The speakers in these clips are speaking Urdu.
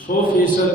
100%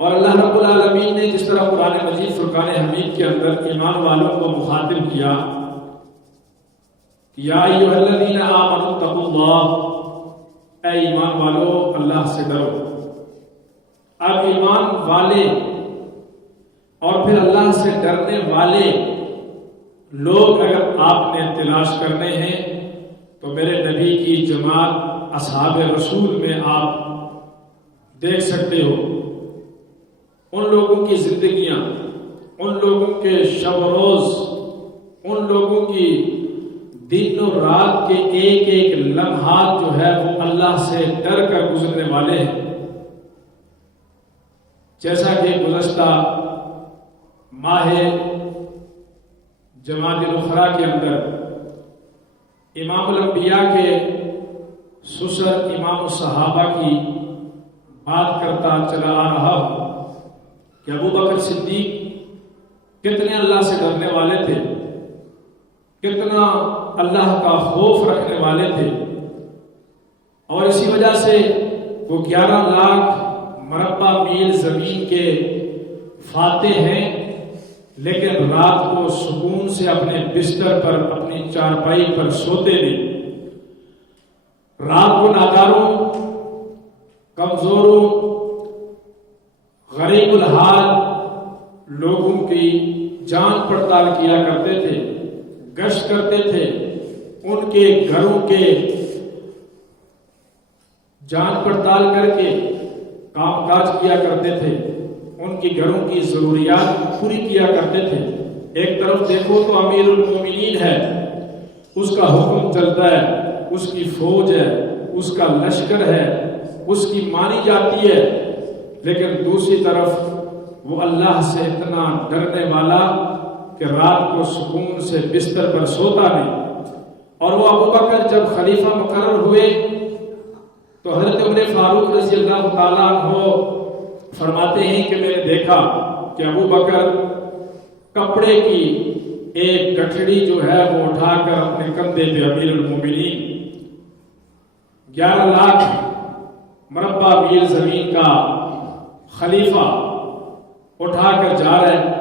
اور اللہ رب العالمین نے جس طرح قرآن مجید فرقان حمید کے اندر ایمان والوں کو مخاطب کیا، یا ایھا الذین آمنوا اتقوا اللہ، اے ایمان والو اللہ سے ڈرو۔ اب ایمان والے اور پھر اللہ سے ڈرنے والے لوگ اگر آپ نے تلاش کرنے ہیں تو میرے نبی کی جماعت اصحاب رسول میں آپ دیکھ سکتے ہو۔ ان لوگوں کی زندگیاں، ان لوگوں کے شب و روز، ان لوگوں کی دن و رات کے ایک ایک لمحات جو ہے وہ اللہ سے ڈر کر گزرنے والے ہیں۔ جیسا کہ گزشتہ ماہ جمادی الاخری کے اندر امام الانبیاء کے سسر امام الصحابہ کی بات کرتا چلا آ رہا ہوں کہ ابو بکر صدیق کتنے اللہ سے ڈرنے والے تھے، کتنا اللہ کا خوف رکھنے والے تھے، اور اسی وجہ سے وہ 11 لاکھ مربع میل زمین کے فاتح ہیں، لیکن رات کو سکون سے اپنے بستر پر، اپنی چارپائی پر سوتے نہیں۔ رات کو ناداروں، کمزوروں، غریب الحال لوگوں کی جان پڑتال کیا کرتے تھے، گشت کرتے تھے، ان کے گھروں کے جان پڑتال کر کے کام کاج کیا کرتے تھے، ان کی گھروں کی ضروریات پوری کیا کرتے تھے۔ ایک طرف دیکھو تو امیر المومنین ہے، اس کا حکم چلتا ہے، اس کی فوج ہے، اس کا لشکر ہے، اس کی مانی جاتی ہے، لیکن دوسری طرف وہ اللہ سے اتنا ڈرنے والا کہ رات کو سکون سے بستر پر سوتا نہیں۔ اور وہ ابو بکر جب خلیفہ مقرر ہوئے تو حضرت عمر فاروق رضی اللہ تعالیٰ عنہ فرماتے ہیں کہ میں نے دیکھا کہ ابو بکر کپڑے کی ایک گٹھڑی جو ہے وہ اٹھا کر اپنے کندھے پہ، امیر المومنین 11 لاکھ مربع میل زمین کا خلیفہ اٹھا کر جا رہے ہیں۔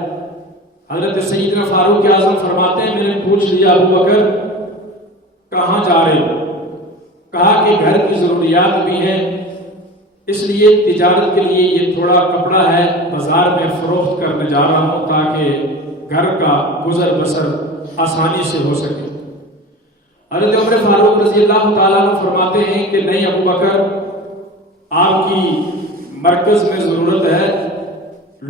حضرت سیدنا فاروق اعظم فرماتے ہیں میں نے پوچھ لیا ابو بکر کہاں جا رہے ہو؟ کہا کہ گھر کی ضروریات بھی ہیں، اس لیے تجارت کے لیے یہ تھوڑا کپڑا ہے، بازار میں فروخت کرنے جا رہا ہوں تاکہ گھر کا گزر بسر آسانی سے ہو سکے۔ حضرت عمر فاروق رضی اللہ تعالیٰ عنہ فرماتے ہیں کہ نہیں ابو بکر، آپ کی مرکز میں ضرورت ہے،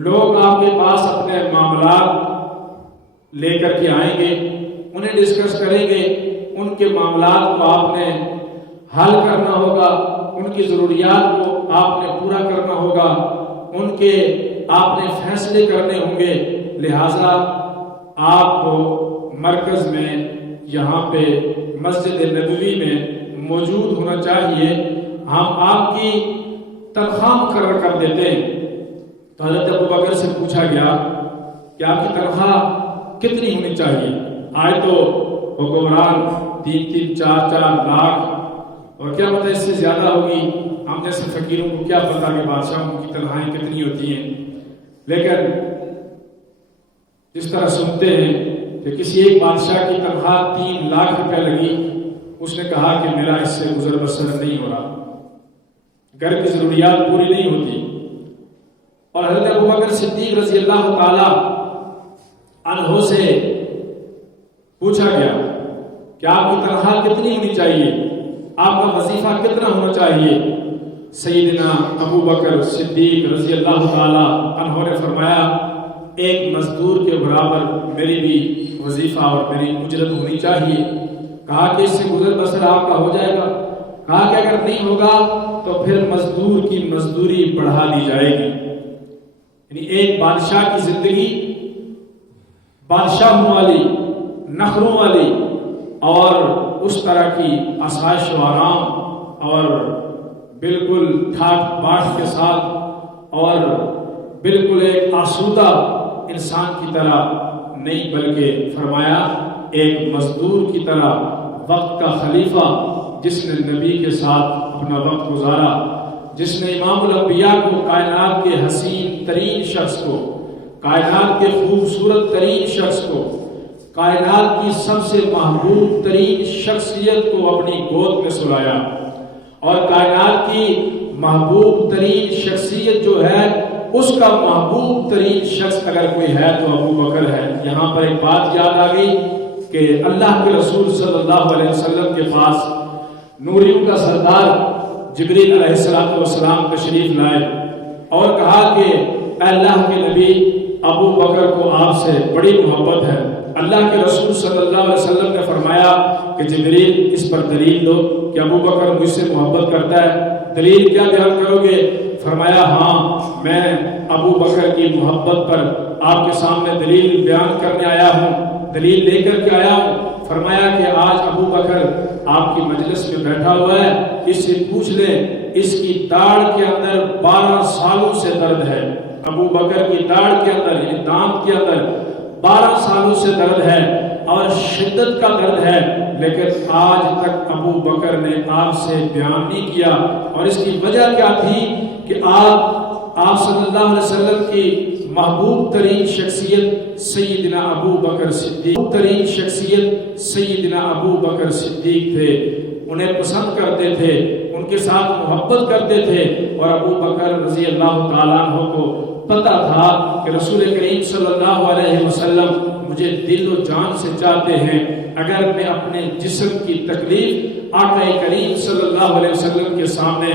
لوگ آپ کے پاس اپنے معاملات لے کر کے آئیں گے، انہیں ڈسکس کریں گے، ان کے معاملات کو آپ نے حل کرنا ہوگا، ان کی ضروریات کو آپ نے پورا کرنا ہوگا، ان کے آپ نے فیصلے کرنے ہوں گے، لہٰذا آپ کو مرکز میں یہاں پہ مسجد نبوی میں موجود ہونا چاہیے، ہم آپ کی تنخواہ مقرر کر دیتے ہیں۔ تو حضرت ابو بکر سے پوچھا گیا کہ آپ کی تنخواہ کتنی ہونی چاہیے؟ آئے تو حکمران 3-3 4-4 لاکھ، اور کیا پتہ اس سے زیادہ ہوگی، ہم جیسے فقیروں کو کیا پتہ کہ بادشاہوں کی تنخواہیں کتنی ہوتی ہیں، لیکن اس طرح سنتے ہیں کہ کسی ایک بادشاہ کی تنخواہ 3 لاکھ روپے لگی، اس نے کہا کہ میرا اس سے گزر بسر نہیں ہو رہا، گھر کی ضروریات پوری نہیں ہوتی۔ اور حضرت ابو بکر صدیق رضی اللہ تعالی عنہ سے پوچھا گیا کہ آپ کی تنخواہ کتنی ہونی چاہیے، آپ کا وظیفہ کتنا ہونا چاہیے؟ سیدنا ابو بکر صدیق رضی اللہ تعالی عنہ نے فرمایا ایک مزدور کے برابر میری بھی وظیفہ اور میری اجرت ہونی چاہیے۔ کہا کہ اس سے گزر بسر آپ کا ہو جائے گا؟ کہا کہ اگر نہیں ہوگا تو پھر مزدور کی مزدوری بڑھا دی جائے گی۔ یعنی ایک بادشاہ کی زندگی بادشاہوں والی، نخروں والی، اور اس طرح کی آسائش و آرام اور بالکل ٹھاٹ باٹ کے ساتھ اور بالکل ایک آسودہ انسان کی طرح نہیں، بلکہ فرمایا ایک مزدور کی طرح، وقت کا خلیفہ جس نے نبی کے ساتھ اپنا وقت گزارا، جس نے امام الانبیاء کو، کائنات کے حسین ترین شخص کو، کائنات کے خوبصورت ترین شخص کو، کائنات کی سب سے محبوب ترین شخصیت کو اپنی گود میں سلایا، اور کائنات کی محبوب ترین شخصیت جو ہے اس کا محبوب ترین شخص اگر کوئی ہے تو ابو بکر ہے۔ یہاں پر ایک بات یاد آ گئی کہ اللہ کے رسول صلی اللہ علیہ وسلم کے پاس نوریوں کا سردار جبریل علیہ السلام تشریف لائے اور کہا کہ اے اللہ کے نبی، ابو بکر کو آپ سے بڑی محبت ہے۔ اللہ کے رسول صلی اللہ علیہ وسلم نے فرمایا کہ جبریل اس پر دلیل دو کہ ابو بکر مجھ سے محبت کرتا ہے، دلیل کیا بیان کرو گے؟ فرمایا ہاں، میں ابو بکر کی محبت پر آپ کے سامنے دلیل بیان کرنے آیا ہوں، دلیل لے کر کے آیا ہوں۔ فرمایا کہ آج ابو بکر آپ کی مجلس میں بیٹھا ہوا ہے، اس سے پوچھ لیں، اس کی داڑھ کے اندر 12 سالوں سے درد ہے۔ ابو بکر کی داڑھ کے اندر، یعنی دانت کے اندر 12 سالوں سے درد ہے اور شدت کا درد ہے، لیکن آج تک ابو بکر نے آپ سے بیان نہیں کیا۔ اور اس کی وجہ کیا تھی کہ آپ صلی اللہ علیہ وسلم کی محبوب ترین شخصیت سیدنا ابو بکر صدیق، ترین شخصیت سیدنا ابو بکر صدیق تھے، انہیں پسند کرتے تھے، ان کے ساتھ محبت کرتے تھے، اور ابو بکر رضی اللہ تعالیٰ عنہ کو پتہ تھا کہ رسول کریم صلی اللہ علیہ وسلم مجھے دل و جان سے چاہتے ہیں، اگر میں اپنے جسم کی تکلیف آقا کریم صلی اللہ علیہ وسلم کے سامنے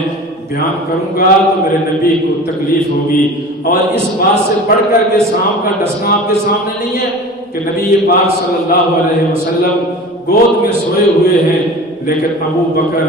بیان کروں گا تو میرے نبی کو تکلیف ہوگی۔ اور اس بات سے بڑھ کر کے سانپ کا ڈسنا آپ کے سامنے نہیں ہے کہ نبی پاک صلی اللہ علیہ وسلم گود میں سوئے ہوئے ہیں، لیکن ابو بکر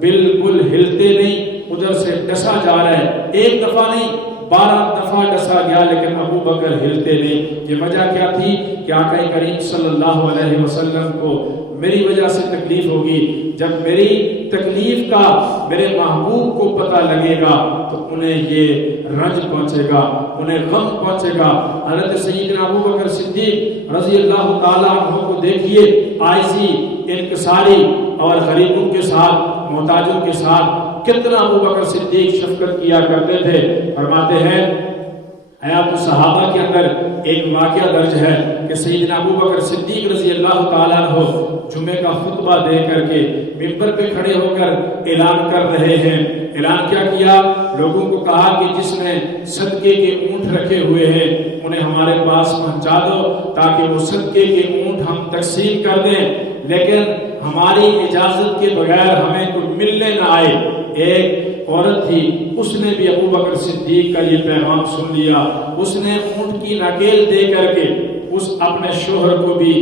بالکل ہلتے نہیں، ادھر سے ڈسا جا رہا ہے، ایک دفعہ نہیں 12 دفعہ ڈسا گیا، لیکن ابو بکر ہلتے نہیں۔ یہ وجہ کیا تھی کہ آقا کریم صلی اللہ علیہ وسلم کو میری وجہ سے تکلیف ہوگی، جب میری تکلیف کا میرے محبوب کو پتہ لگے گا تو انہیں یہ رنج پہنچے گا، انہیں غم پہنچے گا۔ حضرت سیدنا ابو بکر صدیق رضی اللہ تعالیٰ عنہ کو دیکھیے، عاجزی، انکساری اور غریبوں کے ساتھ، محتاجوں کے ساتھ کتنا ابو بکر صدیق شفقت کیا کرتے تھے۔ فرماتے ہیں حیات الصحابہ کے اندر ایک واقعہ درج ہے کہ سیدنا ابو بکر صدیق رضی اللہ تعالیٰ عنہ جمعے کا خطبہ دے کر کے ممبر پہ کھڑے ہو کر اعلان کر رہے ہیں۔ اعلان کیا کیا؟ لوگوں کو کہا کہ جس نے صدقے کے اونٹ رکھے ہوئے ہیں انہیں ہمارے پاس پہنچا دو تاکہ وہ صدقے کے اونٹ ہم تقسیم کر دیں، لیکن ہماری اجازت کے بغیر ہمیں کوئی ملنے نہ آئے۔ ایک عورت تھی، اس نے بھی ابو بکر صدیق کا یہ پیغام سن لیا، اس نے اونٹ کی ناکیل دے کر کے اس اپنے شوہر کو بھی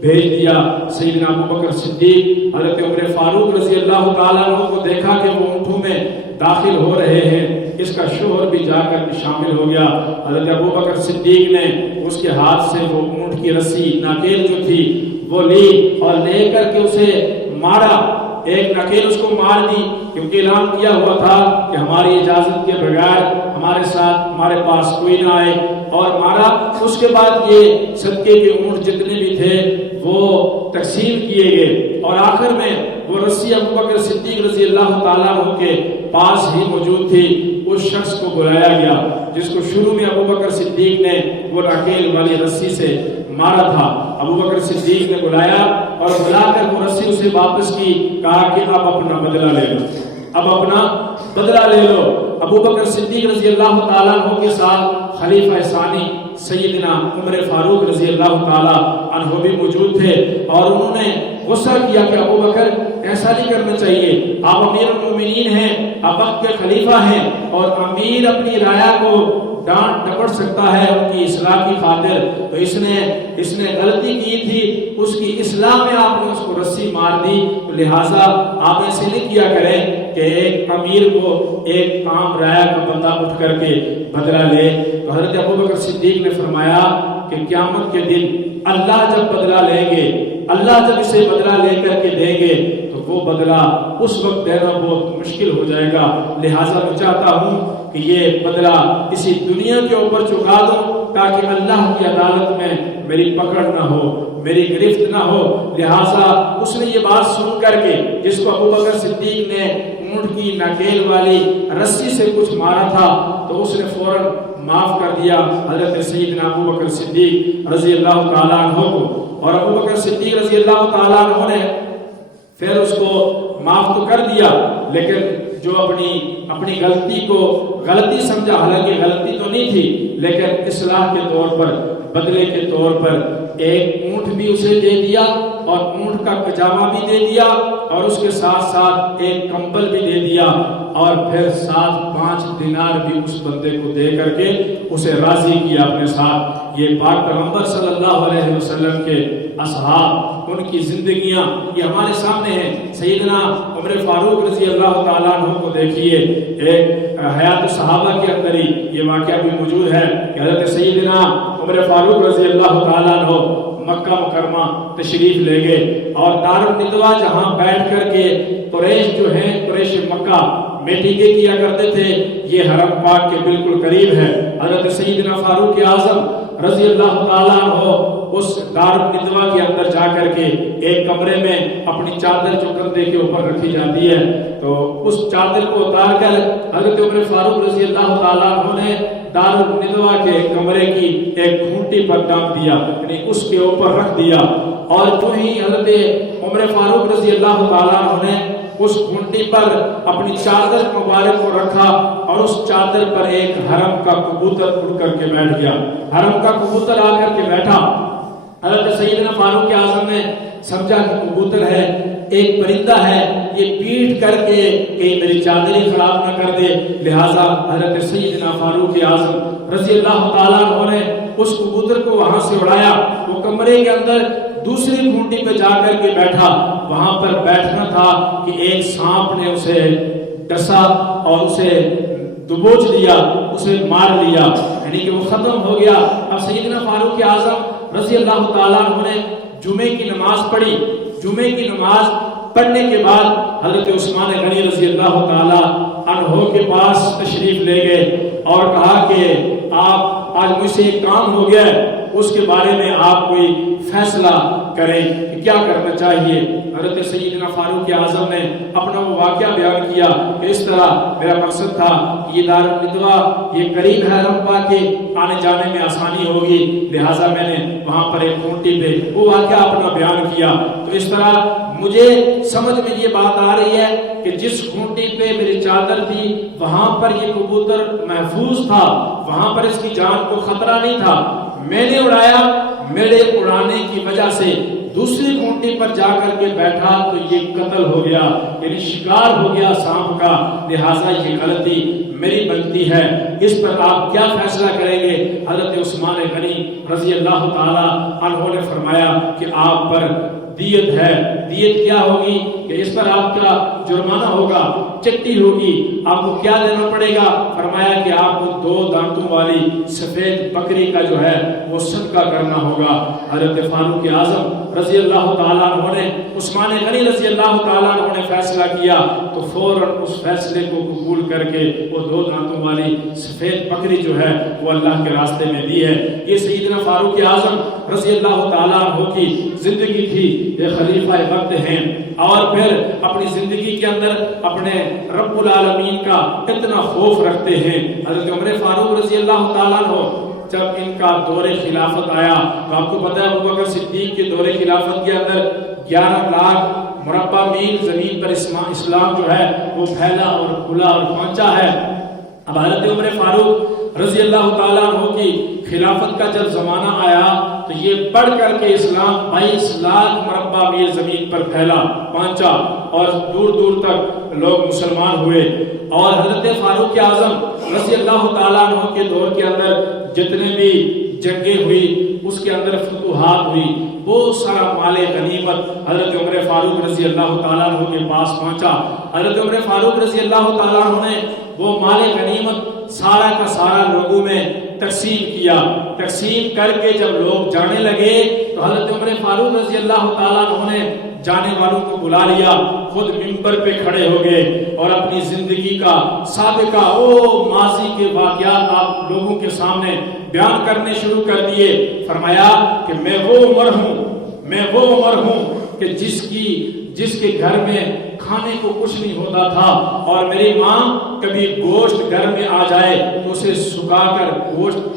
بھیج دیا۔ سیدنا ابو بکر صدیق حضرت عمر فاروق رضی اللہ تعالیٰ عنہ کو دیکھا کہ وہ اونٹوں میں داخل ہو رہے ہیں، اس کا شوہر بھی جا کر کے شامل ہو گیا۔ حضرت ابو بکر صدیق نے اس کے ہاتھ سے وہ اونٹ کی رسی ناکیل جو تھی وہ لی اور لے کر کے اسے مارا، ایک نکیل اس کو مار دی، کیونکہ اعلان کیا ہوا تھا کہ ہماری اجازت کے بغیر ہمارے ساتھ ہمارے پاس کوئی نہ آئے، اور مارا۔ اس کے بعد یہ صدقے کے اونٹ جتنے بھی تھے وہ تقسیم کیے گئے، اور آخر میں وہ رسی ابو بکر صدیق رضی اللہ تعالیٰ عنہ کے پاس ہی موجود تھی۔ اس شخص کو بلایا گیا جس کو شروع میں ابو بکر صدیق نے وہ ناکیل والی رسی سے مارا تھا۔ ابو بکر صدیق نے بلایا اور بلا کر وہ رسی اسے واپس کی، کہا کہ اب اپنا بدلہ لے لو، اب اپنا بدلہ لے لو۔ ابو بکر صدیق رضی اللہ تعالیٰ عنہ کے ساتھ خلیفہ ثانی سیدنا عمر فاروق رضی اللہ تعالیٰ عنہ بھی موجود تھے، اور انہوں نے غصہ کیا کہ ابو بکر ایسا نہیں کرنا چاہیے، آپ امیر المومنین ہیں، آپ وقت کے خلیفہ ہیں، اور امیر اپنی رعایا کو ڈانٹ ڈپٹ سکتا ہے ان کی اصلاح کی خاطر، تو اس نے غلطی کی تھی، اس کی اصلاح میں آپ نے اس کو رسی مار دی، تو لہٰذا آپ ایسے نہیں کیا کریں کہ ایک امیر کو ایک عام رعایا کا بندہ اٹھ کر کے بدلہ لے۔ تو حضرت ابو بکر صدیق نے فرمایا کہ قیامت کے دن اللہ جب بدلہ لیں گے، اللہ جب اسے بدلہ لے کر کے دیں گے تو وہ بدلہ اس وقت دینا بہت مشکل ہو جائے گا، لہٰذا میں چاہتا ہوں کہ یہ بدلہ اسی دنیا کے اوپر چکا دو تاکہ اللہ کی عدالت میں میری پکڑ نہ ہو۔ میری گرفت نہ ہو. لہٰذا اس نے یہ بات سن کر کے جس کو ابو بکر صدیق نے اونٹ کی ناکیل والی رسی سے کچھ مارا تھا تو اس نے فوراً معاف کر دیا حضرت سیدنا ابو بکر صدیق رضی اللہ تعالیٰ عنہ کو. اور ابو بکر صدیق رضی اللہ تعالیٰ عنہ نے پھر اس کو معاف تو کر دیا، لیکن جو اپنی غلطی کو غلطی سمجھا، حالانکہ غلطی تو نہیں تھی، لیکن اصلاح کے طور پر، بدلے کے طور پر ایک اونٹ بھی اسے دے دیا اور اونٹ کا پجامہ بھی دے دیا اور اس کے ساتھ ساتھ ایک کمبل بھی دے دیا اور پھر 5 دینار بھی اس بندے کو دے کر کے اسے راضی کیا اپنے ساتھ. یہ پاک پیغمبر صلی اللہ علیہ وسلم کے اصحاب، ان کی زندگیاں یہ ہمارے سامنے ہیں. سیدنا عمر فاروق رضی اللہ تعالیٰ عنہ کو دیکھیے، ایک حیات صحابہ کے اندر ہی یہ واقعہ بھی موجود ہے کہ حضرت سیدنا عمر فاروق رضی اللہ تعالیٰ عنہ مکہ مکرمہ تشریف لے گئے اور دارالندوا جہاں بیٹھ کر کے قریش جو ہیں، قریش مکہ میٹنگیں کیا کرتے تھے، یہ حرم پاک کے بالکل قریب ہے. حضرت سیدنا فاروق اعظم رضی اللہ تعالیٰ عنہ اس دارالندوا کے اندر جا کر کے ایک کمرے میں اپنی چادر جو کندھے کے اوپر رکھی جاتی ہے تو اس چادر کو اتار کر حضرت عمر فاروق رضی اللہ تعالیٰ عنہ نے دارالندوا کے کمرے کی ایک گھونٹی پر ٹانگ دیا، یعنی اس کے اوپر رکھ دیا. اور جو ہی حضرت عمر فاروق رضی اللہ تعالیٰ عنہ نے اس گھونٹی پر اپنی چادر مبارک کو رکھا اور اس چادر پر ایک حرم کا کبوتر اڑ کر کے بیٹھ گیا. حرم کا کبوتر آ کر کے بیٹھا. حضرت سیدنا فاروق اعظم نے سمجھا کہ کبوتر ہے، ایک پرندہ ہے، یہ پیٹ کر کے کہیں میری چادر ہی خراب نہ کر دے. لہٰذا حضرت سیدنا فاروق اعظم رضی اللہ تعالیٰ عنہ نے اس کبوتر کو وہاں سے اڑایا. وہ کمرے کے اندر دوسری گھونٹی پہ جا کر کے بیٹھا. وہاں پر بیٹھنا تھا کہ ایک سانپ نے اسے ڈسا اور اسے دبوچ دیا، اسے مار لیا، یعنی کہ وہ ختم ہو گیا. اب سیدنا فاروق اعظم رضی اللہ تعالیٰ عنہ نے جمعے کی نماز پڑھی. جمعے کی نماز پڑھنے کے بعد حضرت عثمان غنی رضی اللہ تعالیٰ عنہ کے پاس تشریف لے گئے اور کہا کہ آپ آج مجھ سے ایک کام ہو گیا ہے، اس کے بارے میں آپ کوئی فیصلہ کریں کہ کیا کرنا چاہیے. حضرت سیدنا فاروق اعظم نے اپنا وہ واقعہ بیان کیا کہ اس طرح میرا مقصد تھا کہ یہ دارالندوا یہ قریب ہے حرم پاک کے، آنے جانے میں آسانی ہوگی، لہٰذا میں نے وہاں پر ایک گھونٹی پہ وہ واقعہ اپنا بیان کیا. تو اس طرح مجھے سمجھ میں یہ بات آ رہی ہے کہ جس گھونٹی پہ میری چادر تھی وہاں پر یہ کبوتر محفوظ تھا، وہاں پر اس کی جان کو خطرہ نہیں تھا. میں نے اڑایا، میرے اڑانے کی وجہ سے دوسری گھونٹی پر جا کر کے بیٹھا تو یہ قتل ہو گیا، یعنی شکار ہو گیا سانپ کا. لہٰذا یہ غلطی میری بنتی ہے، اس پر آپ کیا فیصلہ کریں گے؟ حضرت عثمان غنی رضی اللہ تعالی عنہ نے فرمایا کہ آپ پر دیت ہے. دیت کیا ہوگی کہ اس پر آپ کا جرمانہ ہوگا، چٹی ہوگی. آپ کو کیا دینا پڑے گا؟ فرمایا کہ آپ کو 2 دانتوں والی سفید بکری کا جو ہے وہ صدقہ کرنا ہوگا. حضرت فاروق اعظم رضی اللہ تعالیٰ عنہ نے، عثمان غنی رضی اللہ تعالیٰ عنہ نے فیصلہ کیا تو فوراً اس فیصلے کو قبول کر کے وہ 2 دانتوں والی سفید بکری جو ہے وہ اللہ کے راستے میں دی ہے. یہ سیدنا فاروق اعظم رضی اللہ تعالیٰ عنہ کی زندگی تھی. یہ خلیفہ وقت ہیں اور پھر اپنی زندگی کے اندر اپنے رب العالمین کا اتنا خوف رکھتے ہیں. حضرت عمر فاروق رضی اللہ تعالیٰ عنہ جب ان کا دور خلافت آیا تو آپ کو پتہ ہے ابو بکر صدیق کے دور خلافت کے اندر 11 لاکھ مربع میل زمین پر اسلام جو ہے وہ پھیلا اور کھلا اور پہنچا ہے. اب حضرت عمر فاروق رضی اللہ تعالیٰ عنہ کی خلافت کا جب زمانہ آیا تو یہ بڑھ کر کے اسلام 22 لاکھ مربع میل زمین پر پھیلا پہنچا اور دور دور تک لوگ مسلمان ہوئے. اور حضرت فاروق اعظم رضی اللہ تعالیٰ عنہ کے دور کے اندر جتنے بھی جنگیں ہوئی اس کے اندر فتوحات ہوئی، بہت سارا مال غنیمت حضرت عمر فاروق رضی اللہ تعالیٰ عنہ کے پاس پہنچا. حضرت عمر فاروق رضی اللہ تعالیٰ عنہ نے وہ مال غنیمت سارا کا سارا لوگوں میں تقسیم کیا. تقسیم کر کے جب لوگ جانے لگے تو حضرت عمر فاروق رضی اللہ تعالیٰ عنہ نے جانے والوں کو بلا لیا، خود منبر پہ کھڑے ہو گئے اور اپنی زندگی کا سابقہ ماضی کے واقعات آپ لوگوں کے سامنے بیان کرنے شروع کر دیے. فرمایا کہ میں وہ عمر ہوں میں وہ عمر ہوں کہ جس کے گھر میں کھانے کو کچھ نہیں ہوتا تھا، اور میری ماں کبھی گوشت گھر میں آ جائے تو اسے سکھا کر گوشت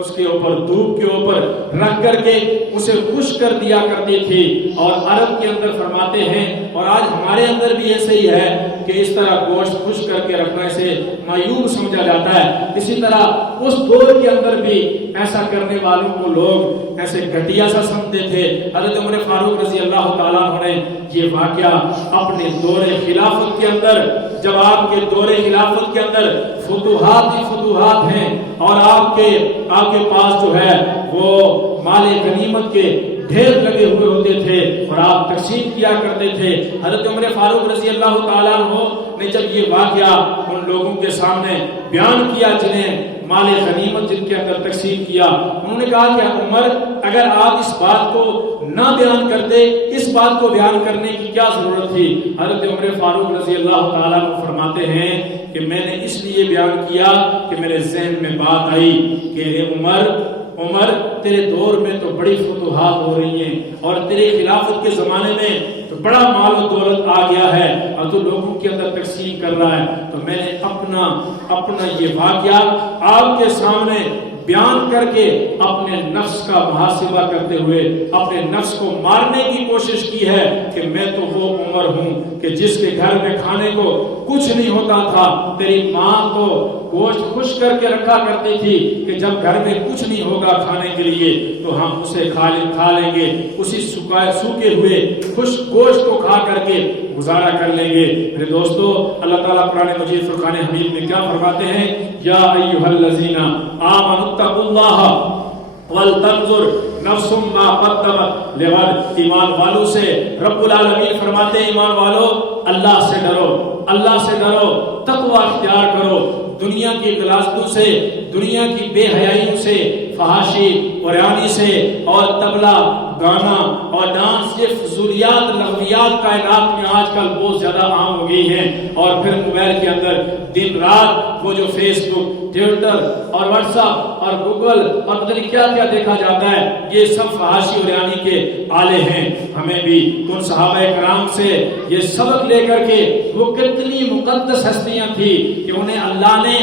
اس کے اوپر دھوپ کے اوپر رکھ کر کے اسے خشک کر دیا کرتی تھی۔ اور عرب کے اندر فرماتے ہیں، اور آج ہمارے اندر بھی ایسے ہی ہے کہ اس طرح گوشت خشک کر کے رکھنے سے معیوب سمجھا جاتا ہے، اسی طرح اس دور کے اندر بھی ایسا کرنے والوں کو لوگ ایسے گھٹیا سا سمجھتے تھے۔ حضرت عمر فاروق رضی اللہ تعالیٰ عنہ نے یہ واقعہ اپنے دور خلافت کے اندر، جب آپ کے دور خلافت کے اندر فتوحات ہی فتوحات ہیں اور آپ کے پاس جو ہے وہ مال غنیمت کے ڈھیر لگے ہوئے ہوتے تھے اور آپ تقسیم کیا کرتے تھے، حضرت عمر فاروق رضی اللہ تعالیٰ عنہ نے جب یہ واقعہ ان لوگوں کے سامنے بیان کیا جنہیں مال غنیمت جن کے اندر تقسیم کیا، انہوں نے کہا کہ عمر اگر آپ اس بات کو نہ بیان کرتے، اس بات کو بیان کرنے کی کیا ضرورت تھی؟ حضرت عمر فاروق رضی اللہ تعالیٰ عنہ فرماتے ہیں کہ میں نے اس لیے بیان کیا کہ میرے ذہن میں بات آئی کہ عمر تیرے دور میں تو بڑی فتوحات ہو رہی ہیں اور تیرے خلافت کے زمانے میں تو بڑا مال و دولت آ گیا ہے اور تو لوگوں کے اندر تقسیم کر رہا ہے، تو میں نے اپنا یہ واقعہ آپ کے سامنے بیان کر کے اپنے نفس کا محاسبہ کرتے ہوئے اپنے نفس کو مارنے کی کوشش کی ہے کہ میں تو وہ عمر ہوں کہ جس کے گھر میں کھانے کو کچھ نہیں ہوتا تھا، تیری ماں تو گوشت خشک کر کے رکھا کرتی تھی کہ جب گھر میں کچھ نہیں ہوگا کھانے کے لیے تو ہم اسے کھا لیں گے، اسی سوکھے ہوئے خشک گوشت کو کھا کر کے گزارا کر لیں گے۔ میرے دوستو، اللہ تعالیٰ قرآن مجید فرقان حمید میں کیا فرماتے ہیں؟ یا ایھا الذین آمنوا اتقوا اللہ ولتنظر نفس ما قدمت لغد۔ ایمان والوں سے رب العالمین فرماتے ہیں ایمان والو اللہ سے ڈرو، اللہ سے ڈرو، تقوی اختیار کرو، دنیا کی غلاظتوں سے، دنیا کی بے حیائیوں سے، فحاشی عریانی سے اور طبلہ گانا اور ڈانس، یہ فضولیات لغویات کائنات میں آج کل بہت زیادہ عام ہو گئی ہیں، اور پھر موبائل کے اندر دن رات وہ جو فیس بک، ٹویٹر اور واٹس ایپ اور گوگل اور پتہ نہیں کیا کیا دیکھا جاتا ہے، یہ سب فحاشی عریانی کے آلے ہیں۔ ہمیں بھی ان صحابہ کرام سے یہ سبق لے کر کے وہ کتنی مقدس ہستیاں تھی کہ انہیں اللہ نے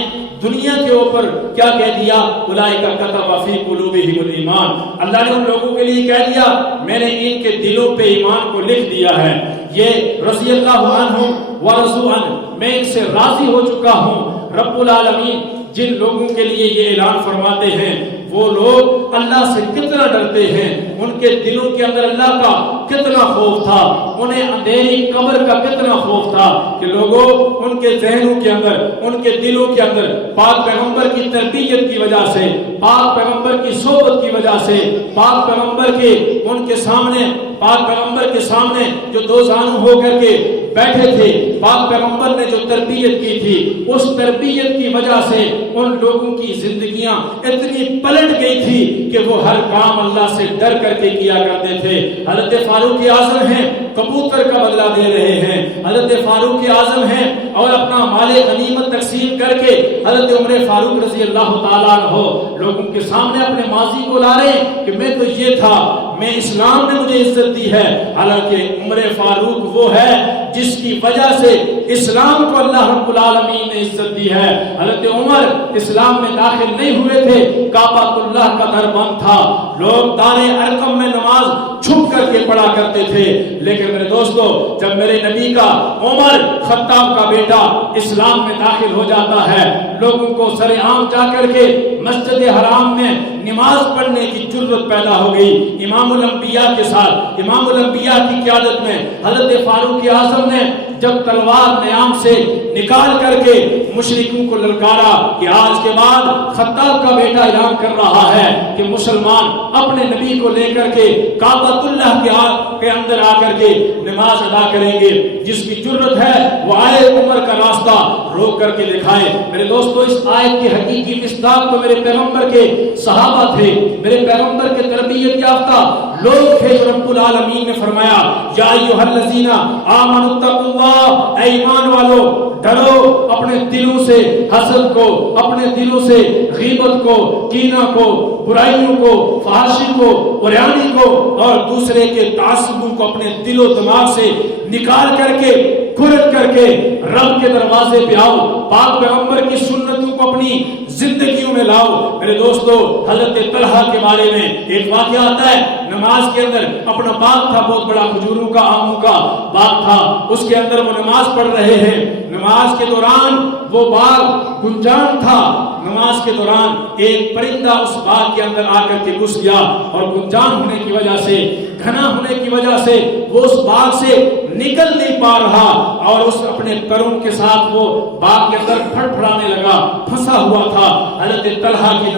دنیا کے اوپر کیا کہہ دیا؟ اولئک کتب فی قلوبہم الایمان، اللہ نے ان لوگوں کے لیے کہہ دیا میں نے ان کے دلوں پہ ایمان کو لکھ دیا ہے، یہ رضی اللہ عنہم ورضوا عنہ، میں ان سے راضی ہو چکا ہوں۔ رب العالمین جن لوگوں کے لیے یہ اعلان فرماتے ہیں وہ لوگ اللہ سے کتنا ڈرتے ہیں، ان کے دلوں کے اندر اللہ کا کتنا خوف تھا، انہیں اندھیری قبر کا کتنا خوف تھا کہ لوگوں ان کے ذہنوں کے اندر، ان کے دلوں کے اندر پاک پیغمبر کی تربیت کی وجہ سے، پاک پیغمبر کی صحبت کی وجہ سے، پاک پیغمبر کے ان کے سامنے، پاک پیغمبر کے سامنے جو دو زانو ہو کر کے بیٹھے تھے، پاک پیغمبر نے جو تربیت کی تھی، اس تربیت کی وجہ سے ان لوگوں کی زندگیاں اتنی پلٹ گئی تھی کہ وہ ہر کام اللہ سے ڈر کر کے کیا کرتے تھے۔ حضرت فاروق اعظم ہیں، کبوتر کا بدلہ دے رہے ہیں، حضرت فاروق اعظم ہیں اور اپنا مال غنیمت تقسیم کر کے حضرت عمر فاروق رضی اللہ تعالیٰ عنہ لوگوں کے سامنے اپنے ماضی کو لا رہے ہیں کہ میں تو یہ تھا، میں اسلام نے مجھے عزت دی ہے، حالانکہ عمر فاروق وہ ہے جس کی وجہ سے اسلام کو اللہ رب العالمین نے عزت دی ہے۔ حضرت عمر اسلام میں داخل نہیں ہوئے تھے، کعبۃ اللہ کا در بند تھا، لوگ دار ارقم میں نماز چھپ کر کے پڑھا کرتے تھے، لیکن میرے دوستو جب میرے نبی کا عمر خطاب کا بیٹا اسلام میں داخل ہو جاتا ہے، لوگوں کو سر عام جا کر کے مسجد حرام میں نماز پڑھنے کی جرت پیدا ہو گئی۔ امام الانبیاء کے ساتھ، امام الانبیاء کی قیادت میں حضرت فاروق اعظم نے جب تلوار نیام سے نکال کر کے مشرکوں کو للکارا کہ آج کے بعد خطاب کا بیٹا اعلان کر رہا ہے کہ مسلمان اپنے نبی کو لے کر کے کعبۃ اللہ کے اندر آ کر کے نماز ادا کریں گے، جس کی جرت ہے وہ آئے عمر کا راستہ روک کر کے دکھائے۔ میرے دوستو اس آیت کی حقیقی مصداق تو میرے پیغمبر کے صحابہ تھے، میرے پیغمبر کے تربیت یافتہ لوگ تھے جو رب العالمین نے فرمایا یا ایھا الذین آمنوا اتقوا اللہ، اے ایمان والو ڈرو اپنے دلوں سے حسد کو، اپنے دلوں سے غیبت کو، کینہ کو، برائیوں کو, فحاشی کو, عریانی کو اور دوسرے کے تعصبوں کو اپنے دل و دماغ سے نکال کر کے, کھرد کر کے رب کے دروازے پہ آؤ, پاک پیغمبر کی سنتوں کو اپنی زندگیوں میں لاؤ. میرے دوستو, حضرت طلحہ کے بارے میں ایک واقعہ آتا ہے. نماز کے اندر اپنا باغ تھا, بہت بڑا کھجوروں کا, آموں کا باغ تھا, اس کے اندر وہ نماز پڑھ رہے ہیں. نماز کے دوران وہ باغ گنجان تھا. نماز کے دوران ایک پرندہ اس باغ کے اندر آ کر کے گھس گیا اور گنجان ہونے کی وجہ سے, گھنا ہونے کی وجہ سے وہ اس باغ سے نکل نہیں پا رہا اور اس اپنے پروں کے ساتھ وہ باغ کے اندر پھٹ پھڑانے لگا, پھنسا ہوا تھا. حضرت طلحہ کی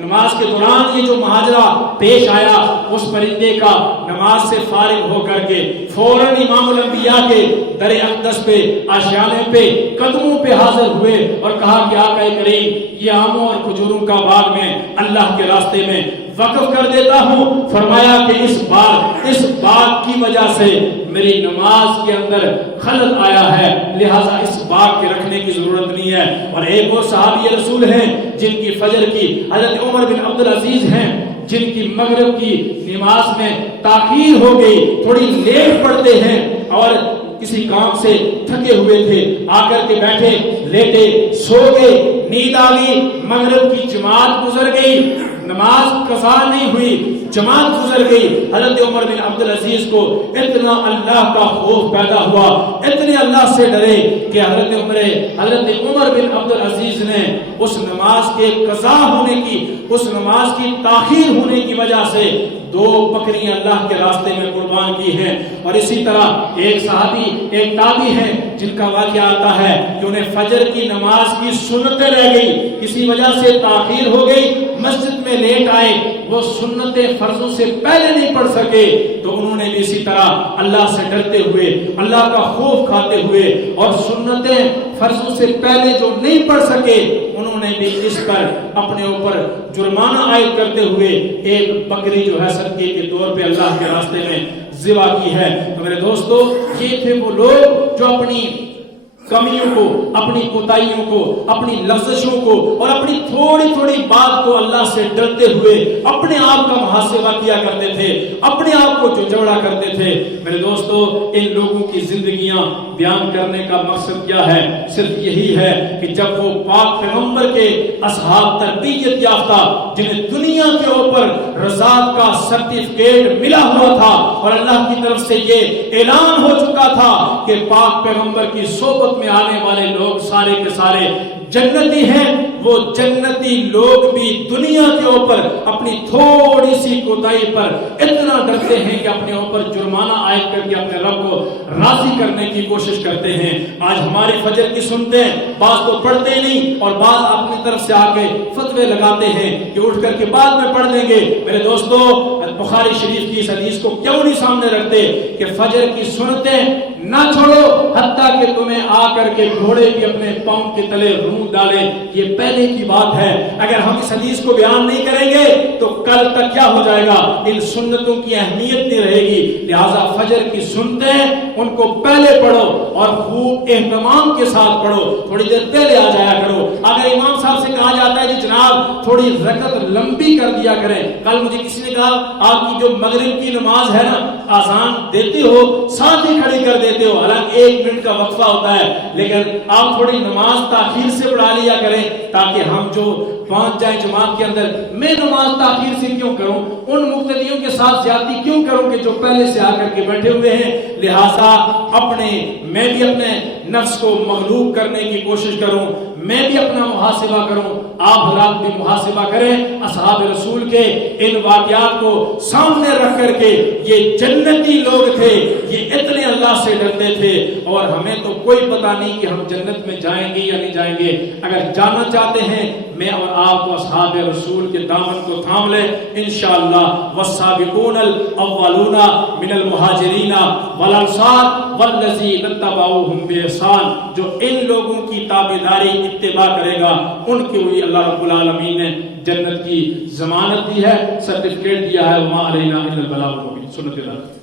نماز کے دوران یہ جو ماجرا پیش آیا, اس پرندے کا نماز سے فارغ ہو کر کے فوراً امام الانبیاء کے در اقدس پہ, آشیانے پہ, قدموں پہ حاضر ہوئے اور کہا کہ آقا کریم, یہ آموں اور کھجوروں کا باغ میں اللہ کے راستے میں وقف کر دیتا ہوں. فرمایا کہ اس باغ کی وجہ سے میری نماز کے اندر خلل آیا ہے, لہٰذا اس باغ کے رکھنے کی ضرورت نہیں ہے. اور ایک اور صحابی رسول ہیں جن کی فجر کی, حضرت عمر بن عبدالعزیز ہیں, جن کی مغرب کی نماز میں تاخیر ہو گئی, تھوڑی لیٹ پڑھتے ہیں اور کسی کام سے تھکے ہوئے تھے, آ کر کے بیٹھے, لیٹے, سو گئے, نیند آ گئی, مغرب کی جماعت گزر گئی, نماز قضا نہیں ہوئی, جماعت گزر گئی. حضرت عمر بن عبدالعزیز کو اتنا اللہ کا خوف پیدا ہوا, اتنے اللہ سے ڈرے کہ حضرت عمر بن عبدالعزیز نے اس نماز کے قضا ہونے کی, اس نماز کی تاخیر ہونے کی وجہ سے 2 بکریاں اللہ کے راستے میں قربان کی ہیں. اور اسی طرح ایک صحابی, ایک تابعی ہیں جن کا واقعہ آتا ہے کہ انہیں فجر کی نماز کی سنتیں رہ گئی, کسی وجہ سے تاخیر ہو گئی, مسجد میں لیٹ آئے, وہ سنتیں فرضوں سے پہلے نہیں پڑھ سکے, تو انہوں نے بھی اسی طرح اللہ سے ڈرتے ہوئے, اللہ کا خوف کھاتے ہوئے اور سنتیں فرضوں سے پہلے جو نہیں پڑھ سکے, انہوں نے بھی اس پر اپنے اوپر جرمانہ عائد کرتے ہوئے ایک بکری جو ہے صدقے کے طور پہ اللہ کے راستے میں ذبح کی ہے. تو میرے دوستو, یہ تھے وہ لوگ جو اپنی کمیوں کو, اپنی کوتاہیوں کو, اپنی لفزشوں کو اور اپنی تھوڑی تھوڑی بات کو اللہ سے ڈرتے ہوئے اپنے آپ کا محاسبہ کیا کرتے تھے, اپنے آپ کو جھجھوڑا کرتے تھے. میرے دوستو, ان لوگوں کی زندگیاں بیان کرنے کا مقصد کیا ہے؟ صرف یہی ہے کہ جب وہ پاک پیغمبر کے اصحاب تربیت یافتہ, جنہیں دنیا کے اوپر رضاعت کا سرٹیفکیٹ ملا ہوا تھا اور اللہ کی طرف سے یہ اعلان ہو چکا تھا کہ پاک پیغمبر کی صحبت میں آنے والے لوگ سارے کے سارے جنتی ہیں, وہ جنتی لوگ بھی دنیا کے اوپر اپنی تھوڑی سی کوتاہی پر اتنا ڈرتے ہیں کہ اپنے اوپر جرمانہ عائد کر کے اپنے رب کو راضی کرنے کی کوشش کرتے ہیں. آج ہماری فجر کی سنتے ہیں, بعض تو پڑھتے نہیں اور بعض اپنی طرف سے آگے فتوے لگاتے ہیں کہ اٹھ کر کے بعد میں پڑھ لیں گے. میرے دوستو, بخاری شریف کی اس حدیث کو کیوں نہیں سامنے رکھتے کہ فجر کی سنتیں نہ چھوڑو حتیٰ کہ تمہیں آ کر کے گھوڑے بھی اپنے پاؤں کے تلے رون ڈالیں. یہ پہلے کی بات ہے. اگر ہم اس حدیث کو بیان نہیں کریں گے تو کل تک کیا ہو جائے گا, ان سنتوں کی اہمیت نہیں رہے گی. لہٰذا فجر کی سنتیں ان کو پہلے پڑھو اور خوب اہتمام کے ساتھ پڑھو, تھوڑی دیر پہلے آ جایا کرو. اگر امام صاحب سے کہا جاتا ہے جی جناب تھوڑی رکعت لمبی کر دیا کریں, کل مجھے کسی نے کہا آپ کی جو مغرب کی نماز ہے نا, آزان دیتے ہو ساتھ ہی کھڑی کر دیتے ہو, حالانکہ 1 منٹ کا وقفہ ہوتا ہے, لیکن آپ تھوڑی نماز تاخیر سے پڑھا لیا کریں تاکہ ہم جو پہنچ جائیں جماعت کے اندر. میں نماز تاخیر سے کیوں کروں, ان مقتدیوں کے ساتھ زیادتی کیوں کروں کہ جو پہلے سے آ کر کے بیٹھے ہوئے ہیں. لہٰذا میں بھی اپنے نفس کو مغلوب کرنے کی کوشش کروں, میں بھی اپنا محاسبہ کروں, آپ حضرات بھی محاسبہ کریں. اصحاب رسول کے ان واقعات کو سامنے رکھ کر کے, یہ جنتی لوگ تھے, یہ اتنے اللہ سے ڈرتے تھے, اور ہمیں تو کوئی پتہ نہیں کہ ہم جنت میں جائیں گے یا نہیں جائیں گے. اگر جانا چاہتے ہیں میں اور آپ کو اصحاب رسول کے دامن کو تھام لیں انشاءاللہ. والسابقون الاولون من المہاجرین والانصار والذین اتبعوہم بإحسان, جو ان لوگوں کی تابعداری اتباع کرے گا ان کے لیے اللہ رب العالمین نے جنت کی ضمانت دی ہے, سرٹیفکیٹ دیا ہے. وما علینا الا البلاغ المبین. سنت اللہ.